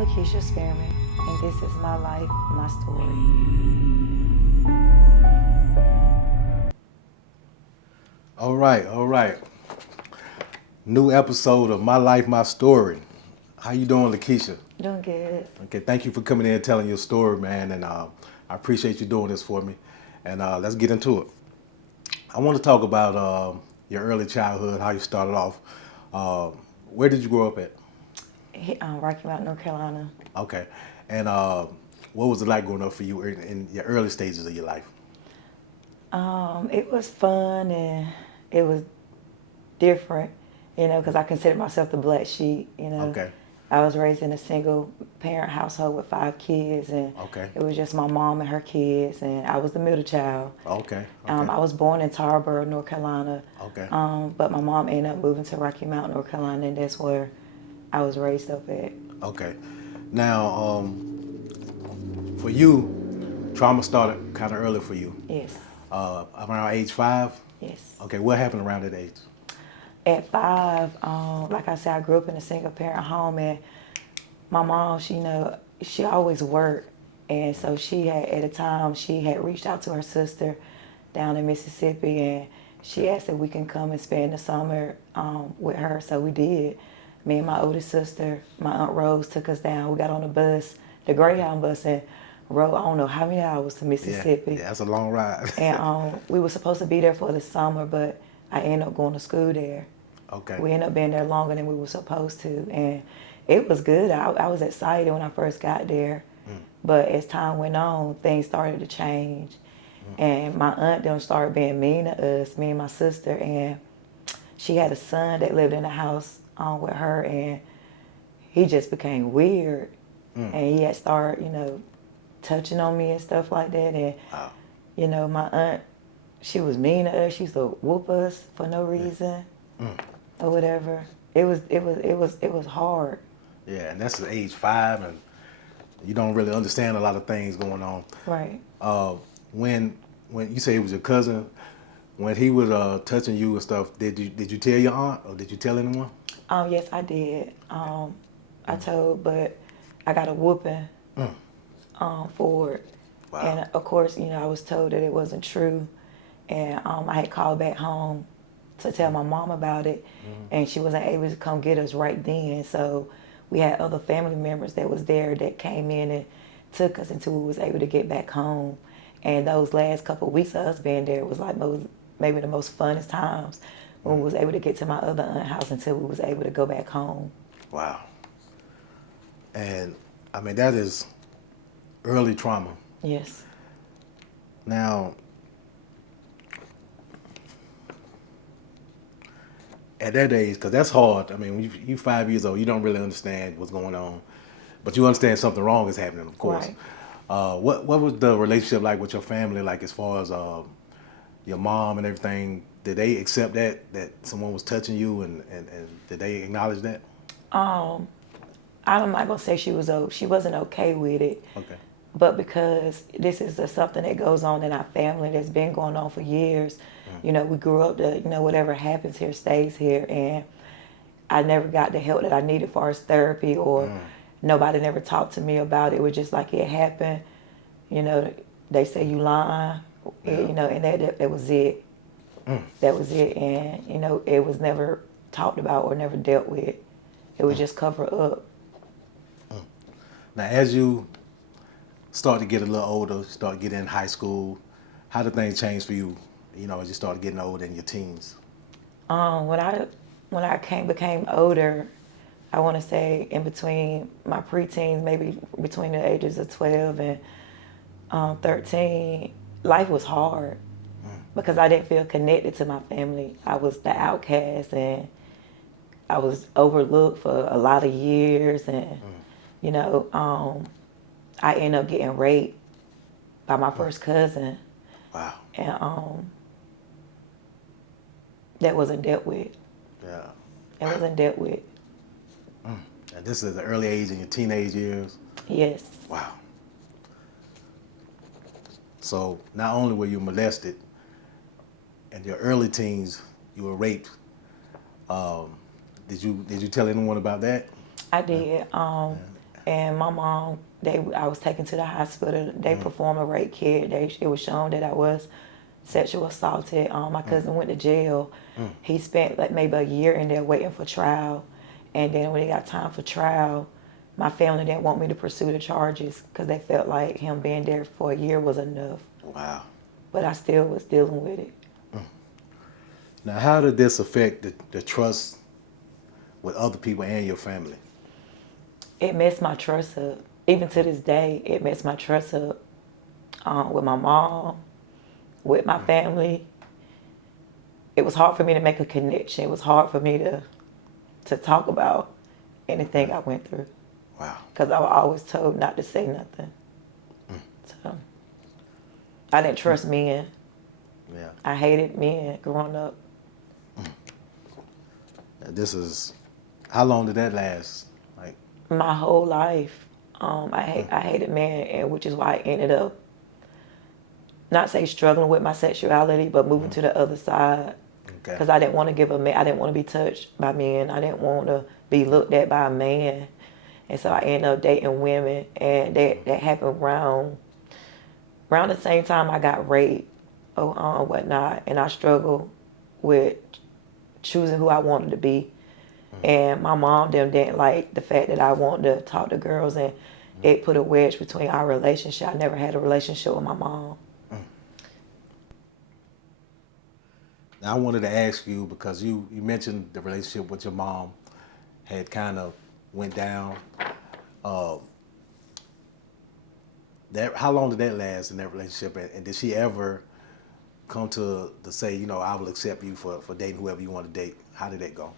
Lakisha Spearman, and this is my life, my story. All right. New episode of My Life, My Story. How you doing, Lakisha? Doing good. Okay, thank you for coming in and telling your story, man, and I appreciate you doing this for me. And let's get into it. I want to talk about your early childhood, how you started off. Where did you grow up at? Rocky Mount, North Carolina. Okay, and what was it like growing up for you in your early stages of your life? It was fun and it was different, because I consider myself the black sheep. Okay, I was raised in a single parent household with 5 kids, and okay, it was just my mom and her kids, and I was the middle child. okay, I was born in Tarboro, North Carolina, okay. but my mom ended up moving to Rocky Mount, North Carolina, and that's where I was raised up at. Okay. Now, for you, trauma started kind of early for you. Yes, Around age 5. yes. Okay, what happened around that age? At 5, like I said, I grew up in a single parent home, and my mom, she always worked. And so at a time, she had reached out to her sister down in Mississippi, and she asked if we can come and spend the summer with her. So we did. Me and my oldest sister, my Aunt Rose, took us down. We got on the bus, the Greyhound bus, and rode, I don't know how many hours to Mississippi. Yeah, that's a long ride. And we were supposed to be there for the summer, but I ended up going to school there. Okay. We ended up being there longer than we were supposed to, and it was good. I was excited when I first got there, but as time went on, things started to change, and my aunt then started being mean to us, me and my sister, and she had a son that lived in the house with her, and he just became weird, and he had started, touching on me and stuff like that, and Wow. my aunt, she was mean to us. She used to whoop us for no reason or whatever. It was hard. Yeah, and that's at age 5, and you don't really understand a lot of things going on. Right. When you say it was your cousin, when he was touching you and stuff, did you tell your aunt or did you tell anyone? Yes, I did. I told, but I got a whooping for it. Wow. And of course, I was told that it wasn't true. And I had called back home to tell my mom about it, and she wasn't able to come get us right then. So we had other family members that was there that came in and took us until we was able to get back home. And those last couple of weeks of us being there was like maybe the most funnest times when we was able to get to my other aunt's house until we was able to go back home. Wow. And I mean, that is early trauma. Yes. Now, at that age, because that's hard. I mean, when you're 5 years old, you don't really understand what's going on, but you understand something wrong is happening, of course. Right. What was the relationship like with your family, like as far as your mom and everything? Did they accept that someone was touching you, and did they acknowledge that? I'm not gonna say she wasn't okay with it. Okay. But because this is something that goes on in our family that's been going on for years, we grew up to, whatever happens here stays here. And I never got the help that I needed for therapy, or nobody never talked to me about it. It was just like it happened. They say you lying, and that was it. That was it. And, it was never talked about or never dealt with. It was just covered up. Now, as you start to get a little older, start getting in high school, how did things change for you, as you started getting older in your teens? When I became older, I want to say in between my preteens, maybe between the ages of 12 and 13, life was hard because I didn't feel connected to my family. I was the outcast, and I was overlooked for a lot of years, and I ended up getting raped by my first cousin. Wow. And that wasn't dealt with. Yeah. It wasn't dealt with. And this is the early age in your teenage years? Yes. Wow. So not only were you molested, in your early teens, you were raped. Did you tell anyone about that? I did. And my mom, I was taken to the hospital. They performed a rape kit. It was shown that I was sexual assaulted. My cousin went to jail. He spent like maybe a year in there waiting for trial. And then when it got time for trial, my family didn't want me to pursue the charges because they felt like him being there for a year was enough. Wow. But I still was dealing with it. Now, how did this affect the trust with other people and your family? It messed my trust up. Even to this day, it messed my trust up with my mom, with my family. It was hard for me to make a connection. It was hard for me to talk about anything I went through. Wow. Because I was always told not to say nothing. So I didn't trust men. Yeah. I hated men growing up. This is, how long did that last? Like, My whole life, I hated men, and which is why I ended up not say struggling with my sexuality, but moving to the other side. okay. Because I didn't want to give a man, I didn't want to be touched by men. I didn't want to be looked at by a man. And so I ended up dating women, and that happened around the same time I got raped or whatnot, and I struggled with choosing who I wanted to be. And my mom didn't like the fact that I wanted to talk to girls, and it put a wedge between our relationship. I never had a relationship with my mom. Now, I wanted to ask you, because you mentioned the relationship with your mom had kind of went down. How long did that last in that relationship? And did she ever come to say, I will accept you for dating whoever you want to date? How did that go?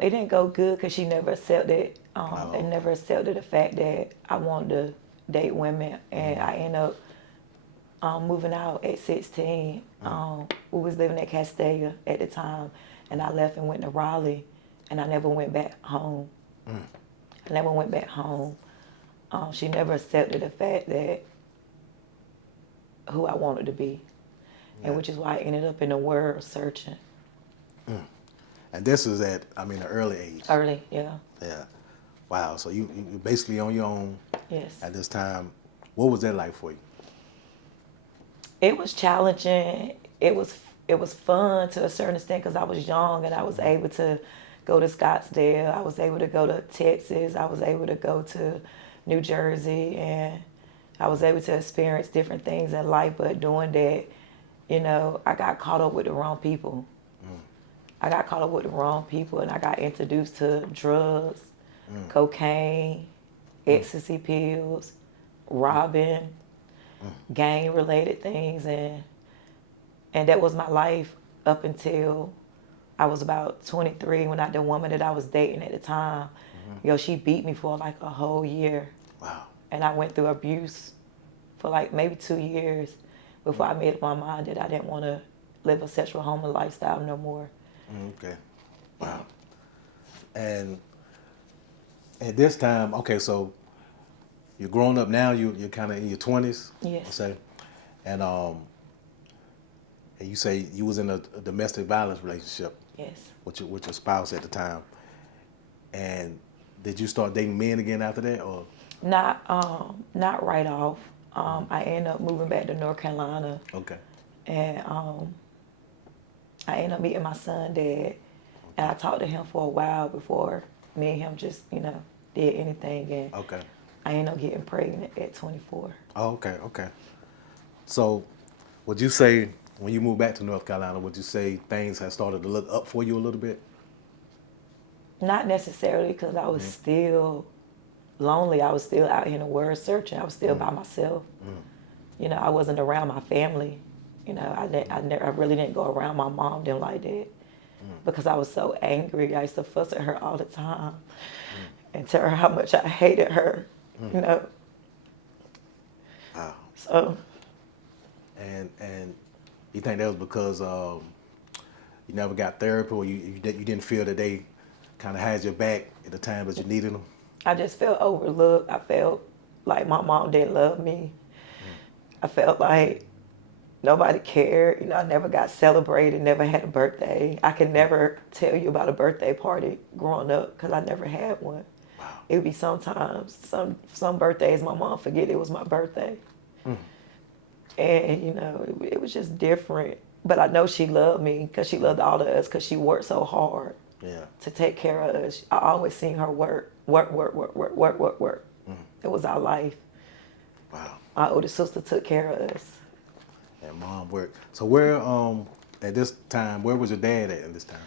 It didn't go good because she never accepted. They never accepted the fact that I wanted to date women, and I ended up moving out at 16. We was living at Castalia at the time, and I left and went to Raleigh, and I never went back home. I never went back home. She never accepted the fact that who I wanted to be, and which is why I ended up in the world searching. And this is at, an early age. Early, yeah. Yeah. Wow. So you basically on your own. Yes. At this time. What was that like for you? It was challenging. It was fun to a certain extent because I was young and I was able to go to Scottsdale. I was able to go to Texas. I was able to go to New Jersey, and I was able to experience different things in life. But doing that, I got caught up with the wrong people. I got caught up with the wrong people, and I got introduced to drugs, cocaine, ecstasy pills, robbing, gang-related things, and that was my life up until I was about 23 when the woman that I was dating at the time, she beat me for like a whole year. Wow. And I went through abuse for like maybe 2 years before I made up my mind that I didn't want to live a sexual homeless lifestyle no more. Okay. Wow. And at this time, okay, so you're growing up now, you're kind of in your 20s. Yes. I say. And you say you was in a domestic violence relationship. Yes. With your spouse at the time. And did you start dating men again after that, or? Not right off. I ended up moving back to North Carolina. Okay. And I ended up meeting my son dad, and I talked to him for a while before me and him just, did anything. And okay. I ended up getting pregnant at 24. Oh, okay. So would you say, when you moved back to North Carolina, would you say things had started to look up for you a little bit? Not necessarily, because I was still lonely. I was still out here in the world searching. I was still by myself. I wasn't around my family. I really didn't go around my mom them like that because I was so angry. I used to fuss at her all the time and tell her how much I hated her. Wow. So. And you think that was because you never got therapy, or you didn't feel that they kind of had your back at the time that you needed them? I just felt overlooked. I felt like my mom didn't love me. I felt like nobody cared. I never got celebrated, never had a birthday. I can never tell you about a birthday party growing up because I never had one. Wow. it would be sometimes, some birthdays my mom forget it was my birthday. And, you know, it was just different. But I know she loved me because she loved all of us because she worked so hard to take care of us. I always seen her work. It was our life. Wow. My older sister took care of us. And mom worked. So where at this time, where was your dad at this time?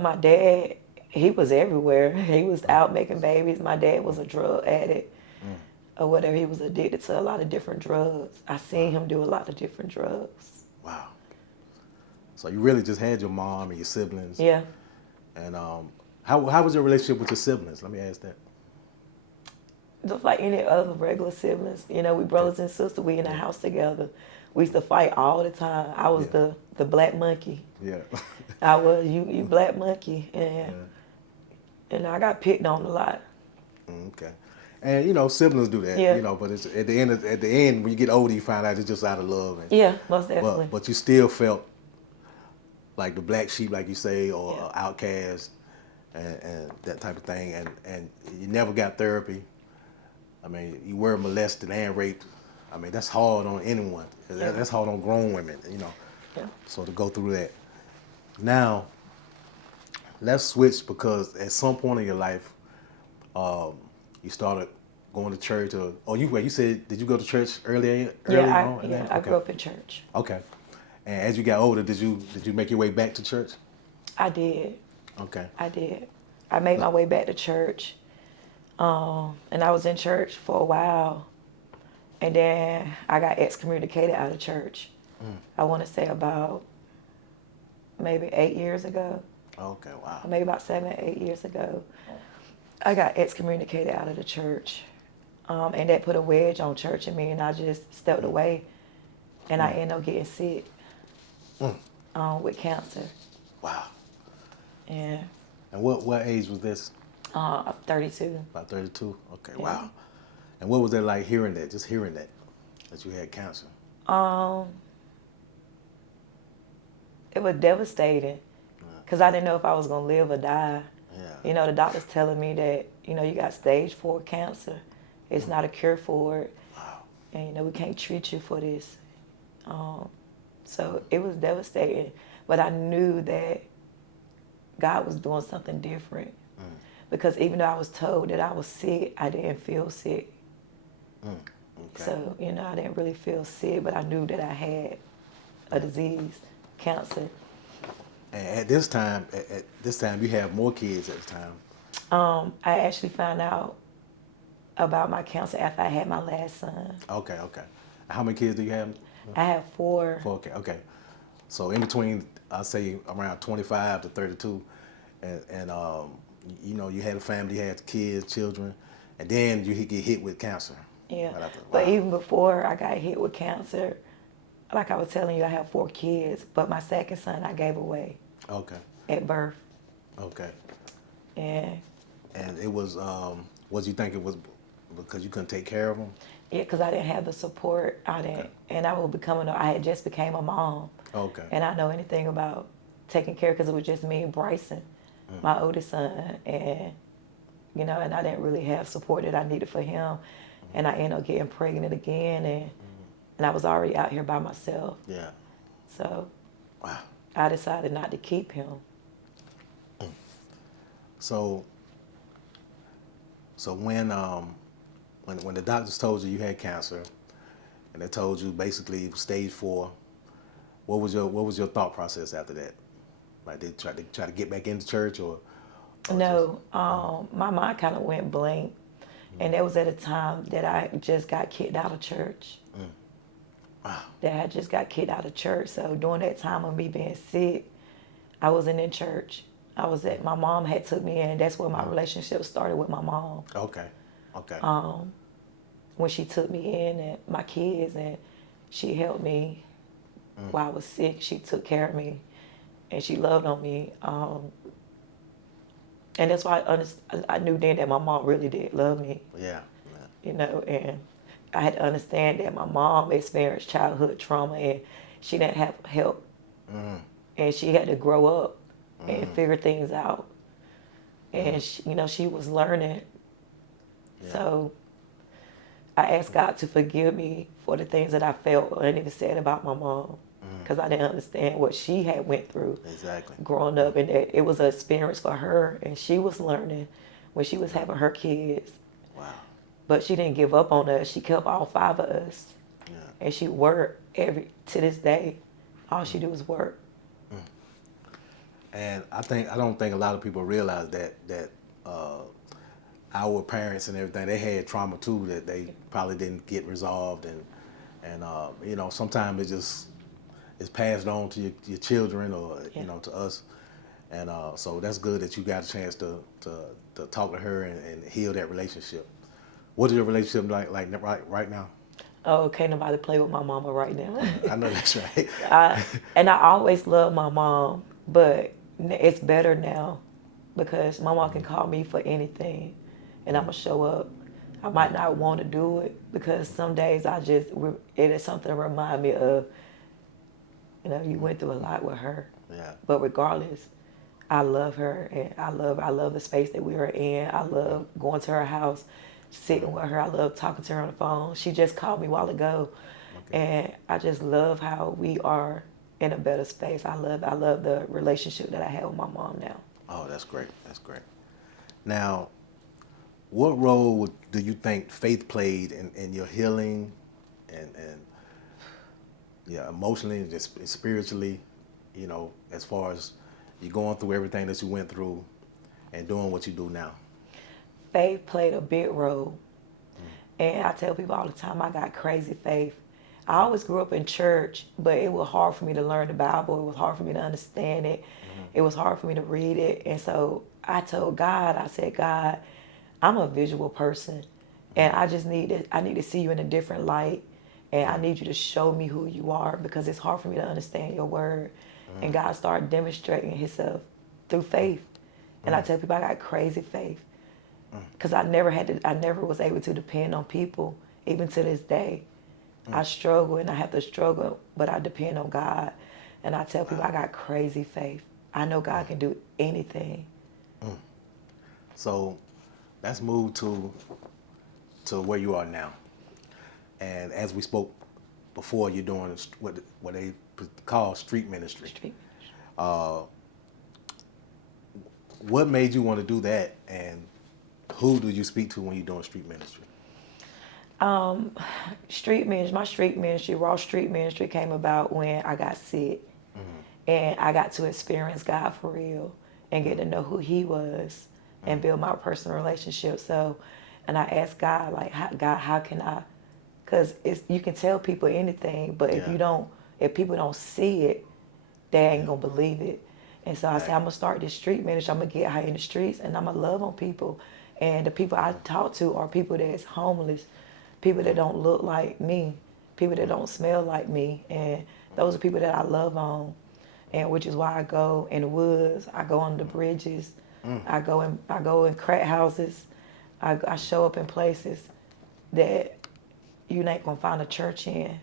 My dad, he was everywhere. He was out making babies. My dad was a drug addict or whatever. He was addicted to a lot of different drugs. I seen him do a lot of different drugs. Wow. So you really just had your mom and your siblings. Yeah. And how was your relationship with your siblings? Let me ask that. Just like any other regular siblings. You know, we brothers and sisters, we in the house together. We used to fight all the time. I was the black monkey. Yeah. I was you black monkey, and I got picked on a lot. Okay. And you know, siblings do that. Yeah. You know, but it's at the end when you get older, you find out it's just out of love. And, Yeah, most definitely. but you still felt like the black sheep, like you say, or outcast, and that type of thing. And you never got therapy. I mean, you were molested and raped. I mean, that's hard on anyone. That's hard on grown women, you know. Yeah. So to go through that. Now, let's switch because at some point in your life, you started going to church, or you said, did you go to church early on? Yeah, I grew up in church. Okay. And as you got older, did you make your way back to church? I did. Okay. I did. I made my way back to church, and I was in church for a while, and then I got excommunicated out of church. I want to say about maybe 8 years ago. Okay, wow. Maybe about 7, 8 years ago. I got excommunicated out of the church, and that put a wedge on church in me, and I just stepped away, and I ended up getting sick with cancer. Wow. Yeah. And what age was this? 32. About 32? Okay, Yeah. wow. And what was that like hearing that you had cancer? It was devastating because I didn't know if I was going to live or die. Yeah. You know, the doctors telling me that, you know, you got stage 4 cancer. It's not a cure for it. Wow. And, you know, we can't treat you for this. So it was devastating. But I knew that God was doing something different. Because even though I was told that I was sick, I didn't feel sick. Okay. So, you know, I didn't really feel sick, but I knew that I had a disease, cancer. And at this time, you have more kids at the time. I actually found out about my cancer after I had my last son. Okay. How many kids do you have? I have 4. 4. Okay. So in between, I say around 25 to 32, and you know, you had a family, you had kids, children, and then you get hit with cancer. Yeah. Right after. Wow. But even before I got hit with cancer, like I was telling you, I have 4 kids, but my second son I gave away. Okay. At birth. Okay. And it was, what you think it was because you couldn't take care of them? yeah, because I didn't have the support. And I had just became a mom. Okay. And I didn't know anything about taking care because it was just me and Bryson, my oldest son. And, you know, and I didn't really have support that I needed for him. And I ended up getting pregnant again, and I was already out here by myself. Yeah. So wow. I decided not to keep him. So when the doctors told you had cancer, and they told you basically stage 4, what was your thought process after that? Like they try to get back into church or No, my mind kind of went blank, and that was at a time that I just got kicked out of church. Wow. That I just got kicked out of church. So during that time of me being sick, I wasn't in church. My mom had took me in. That's where my relationship started with my mom. Okay. When she took me in and my kids, and she helped me while I was sick. She took care of me, and she loved on me. And that's why I knew then that my mom really did love me. Yeah. You know, and I had to understand that my mom experienced childhood trauma, and she didn't have help. And she had to grow up and figure things out. And she, you know, she was learning So I asked God to forgive me for the things that I felt and even said about my mom, because I didn't understand what she had went through Exactly. growing up, and that it was an experience for her, and she was learning when she was having her kids. Wow. But she didn't give up on us. She kept all 5 of us, Yeah. and she worked to this day. All she do is work. And I don't think a lot of people realize that uh, our parents and everything, they had trauma too that they probably didn't get resolved, and you know, sometimes it's passed on to your children, or Yeah. you know, to us. And so that's good that you got a chance to talk to her and heal that relationship. What is your relationship like right now? Oh, can't nobody play with my mama right now. I know that's right. I always loved my mom, but it's better now because my mom can call me for anything, and I'm gonna show up. I might not want to do it because some days it is something to remind me of. You went through a lot with her, Yeah. but regardless, I love her, and I love the space that we are in. I love going to her house, sitting with her. I love talking to her on the phone. She just called me a while ago, Okay. and I just love how we are in a better space. I love the relationship that I have with my mom now. Oh, that's great. That's great. Now, what role do you think faith played in your healing and yeah, emotionally and just spiritually, you know, as far as you going through everything that you went through and doing what you do now? Faith played a big role, and I tell people all the time I got crazy faith. I always grew up in church, but it was hard for me to learn the Bible. It was hard for me to understand it. It was hard for me to read it. And so I told God, I said, God, I'm a visual person, and I need to see you in a different light, and I need you to show me who you are, because it's hard for me to understand your word. And God started demonstrating himself through faith. And I tell people I got crazy faith, because I never was able to depend on people. Even to this day, I struggle and I have to struggle, but I depend on God. And I tell people I got crazy faith. I know God can do anything. So let's move to where you are now. And as we spoke before, you're doing what they call street ministry. Street. What made you want to do that, and who do you speak to when you're doing street ministry? Street ministry, my street ministry, raw street ministry, came about when I got sick, and I got to experience God for real and get to know who He was and build my personal relationship. So, and I asked God, like, God, how can I? Because you can tell people anything, but Yeah. if people don't see it, they ain't gonna believe it. And so I said, I'm gonna start this street ministry. I'm gonna get out in the streets, and I'm gonna love on people. And the people I talk to are people that's homeless, people that don't look like me, people that don't smell like me, and those are people that I love on. And which is why I go in the woods, I go on the bridges, I go in crack houses, I show up in places that you ain't gonna find a church in.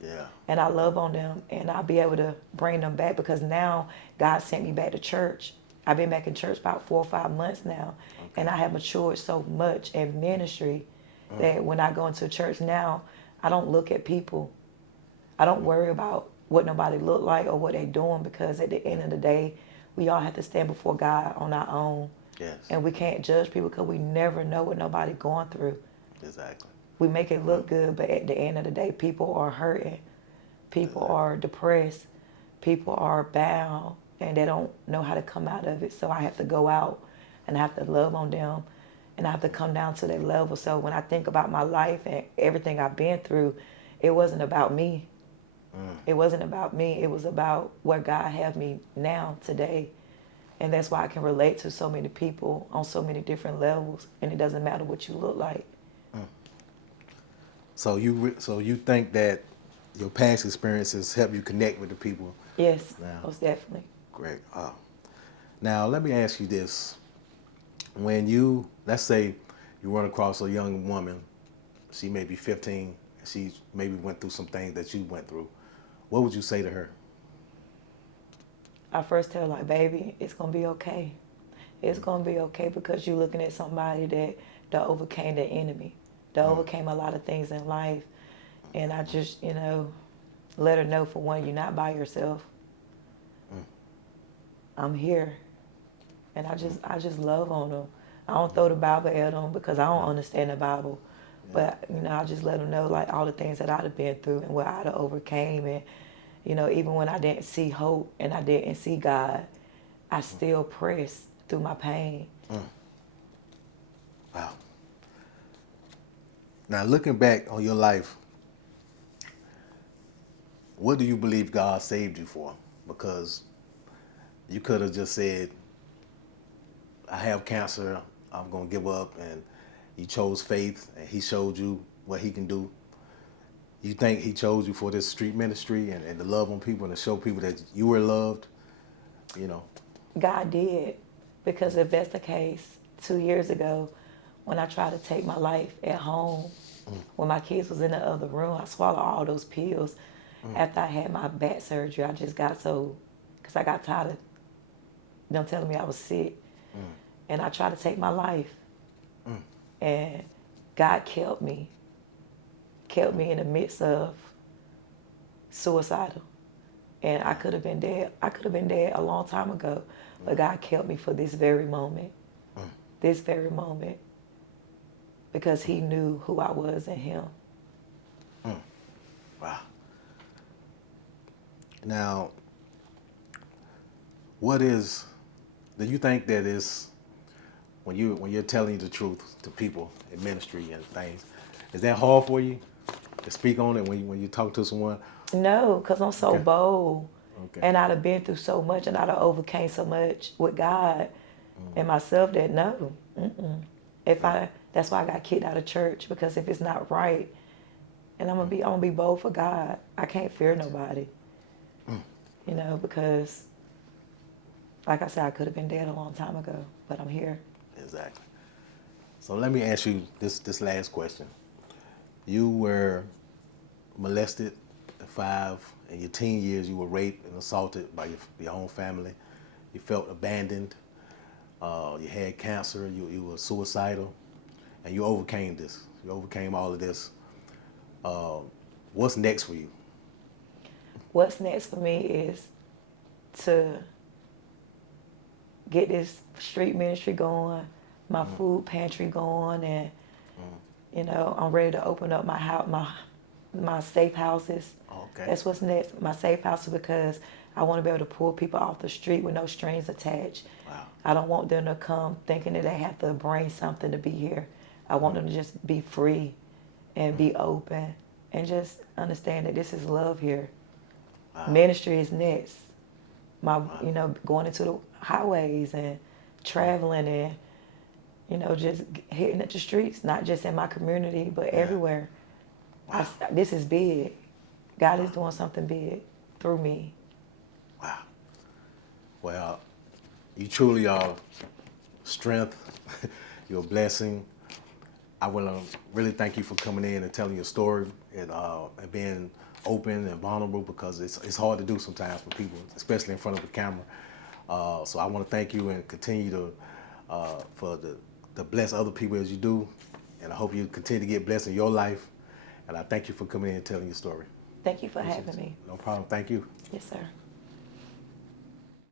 Yeah. And I love on them, and I'll be able to bring them back, because now God sent me back to church. I've been back in church about 4 or 5 months now, and I have matured so much in ministry that when I go into church now, I don't look at people. I don't worry about what nobody look like or what they doing, because at the end of the day, we all have to stand before God on our own. Yes. And we can't judge people because we never know what nobody going through. Exactly. We make it look good, but at the end of the day, people are hurting. People are depressed. People are bound, and they don't know how to come out of it. So I have to go out, and I have to love on them, and I have to come down to their level. So when I think about my life and everything I've been through, it wasn't about me. It wasn't about me. It was about where God have me now, today. And that's why I can relate to so many people on so many different levels, and it doesn't matter what you look like. So you think that your past experiences help you connect with the people Yes, now? most definitely. Great. Now let me ask you this: when let's say you run across a young woman, she may be 15, and she maybe went through some things that you went through, what would you say to her? I first tell her, like, baby, it's going to be okay. It's going to be okay because you're looking at somebody that overcame the enemy, that overcame a lot of things in life. And I just, let her know, for one, you're not by yourself. I'm here. And I just love on them. I don't throw the Bible at them because I don't understand the Bible. But, I just let them know, like, all the things that I'd have been through and what I'd have overcame. And, even when I didn't see hope and I didn't see God, I still pressed through my pain. Wow. Now, looking back on your life, what do you believe God saved you for? Because you could have just said, I have cancer, I'm going to give up, and you chose faith, and he showed you what he can do. You think he chose you for this street ministry and to love on people and to show people that you were loved, God did. Because if that's the case, 2 years ago, when I tried to take my life at home, when my kids was in the other room, I swallowed all those pills. After I had my back surgery, I just got because I got tired of them telling me I was sick. And I tried to take my life. And God kept me in the midst of suicidal. And I could have been dead. I could have been dead a long time ago. But God kept me for this very moment. This very moment. Because he knew who I was in him. Wow. Now, do you think that is, when you're telling the truth to people in ministry and things, is that hard for you to speak on it when you talk to someone? No, because I'm so bold. Okay. And I'd have been through so much and I'd have overcame so much with God and myself that no. That's why I got kicked out of church, because if it's not right, and I'm gonna be bold for God. I can't fear nobody. Because like I said, I could have been dead a long time ago, but I'm here. Exactly. So let me ask you this last question. You were molested at 5. In your teen years, you were raped and assaulted by your own family. You felt abandoned. You had cancer. You were suicidal, and you overcame this. You overcame all of this. What's next for you? What's next for me is to get this street ministry going, my food pantry going, and I'm ready to open up my house, my safe houses. Okay. That's what's next. My safe houses, because I want to be able to pull people off the street with no strings attached. Wow. I don't want them to come thinking that they have to bring something to be here. I want them to just be free and be open and just understand that this is love here. Wow. Ministry is next. Going into the highways and traveling and, just hitting at the streets, not just in my community, but everywhere. Wow. This is big. God is doing something big through me. Wow. Well, you truly are strength. You're a blessing. I want to really thank you for coming in and telling your story and being open and vulnerable, because it's hard to do sometimes for people, especially in front of a camera. So I want to thank you and continue to bless other people as you do. And I hope you continue to get blessed in your life. And I thank you for coming in and telling your story. Thank you for having me. No problem. Thank you. Yes, sir.